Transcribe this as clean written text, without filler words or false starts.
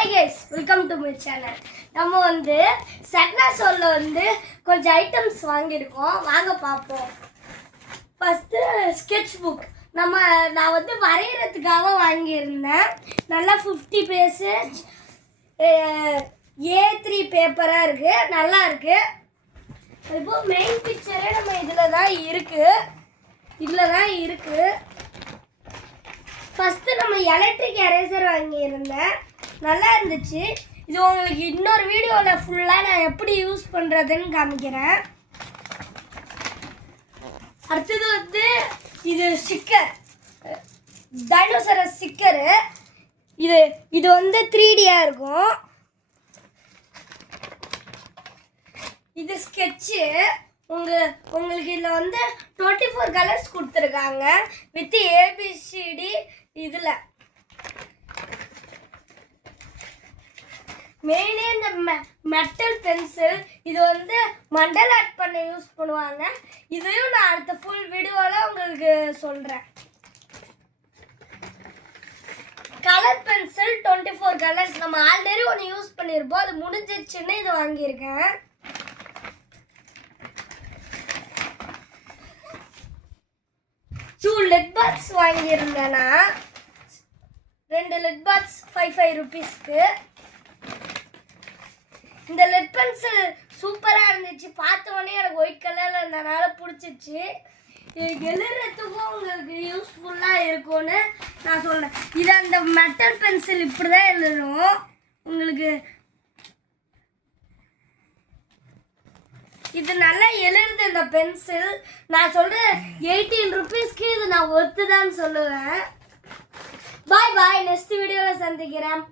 Hi guys, welcome to my channel. நம்ம வந்து சட்னா சோல்ல வந்து கொஞ்சம் ஐட்டம்ஸ் வாங்கியிருக்கோம். வாங்க பார்ப்போம். ஃபர்ஸ்ட் ஸ்கெட்ச் புக் நான் வந்து வரைகிறதுக்காக வாங்கியிருந்தேன். நல்லா 50 பேஜஸ் A3 பேப்பராக இருக்குது, நல்லா இருக்குது. இப்போ மெயின் பிக்சரே நம்ம இதில் தான் இருக்குது. ஃபஸ்ட்டு நம்ம எலக்ட்ரிக் எரேசர் வாங்கியிருந்தேன், நல்லா இருந்துச்சு. இது உங்களுக்கு இன்னொரு வீடியோவில் ஃபுல்லாக நான் எப்படி யூஸ் பண்ணுறதுன்னு காமிக்கிறேன். அடுத்தது வந்து இது ஸ்டிக்கர், டைனோசரஸ் ஸ்டிக்கரு. இது வந்து 3Dயாக இருக்கும். இது ஸ்கெட்சு. உங்களுக்கு இதில் வந்து 24 கலர்ஸ் கொடுத்துருக்காங்க வித் ABCD. இதில் மெயினே இந்த மெட்டல் பென்சில், இது வந்து மண்டல் ஆர்ட் பண்ண யூஸ் பண்ணுவாங்க. இதையும் நான் அடுத்த ஃபுல் வீடியோவில் உங்களுக்கு சொல்கிறேன். கலர் பென்சில் 24 கலர்ஸ் நம்ம ஆல்ரெடி ஒன்று யூஸ் பண்ணியிருப்போம், அது முடிஞ்சிச்சுன்னு இது வாங்கியிருக்கேன். லெட் பாக்ஸ் வாங்கியிருந்தேன்னா 2 லெட் பாக்ஸ் 5 ரூபீஸ்க்கு. இந்த லெட் பென்சில் சூப்பராக இருந்துச்சு. பார்த்தோன்னே எனக்கு ஒயிட் கலரில் இருந்தனால பிடிச்சிச்சு. எழுதுறதுக்கும் உங்களுக்கு யூஸ்ஃபுல்லாக இருக்கும்னு நான் சொல்கிறேன். இது அந்த மெட்டல் பென்சில் இப்படி தான் எழுதணும். உங்களுக்கு இது நல்லா எழுதுது இந்த பென்சில். நான் சொல்கிறேன் 18 ரூபீஸ்க்கு இது நான் ஒர்த்து தான் சொல்லுவேன். பாய் பாய், நெக்ஸ்ட் வீடியோவில் சந்திக்கிறேன்.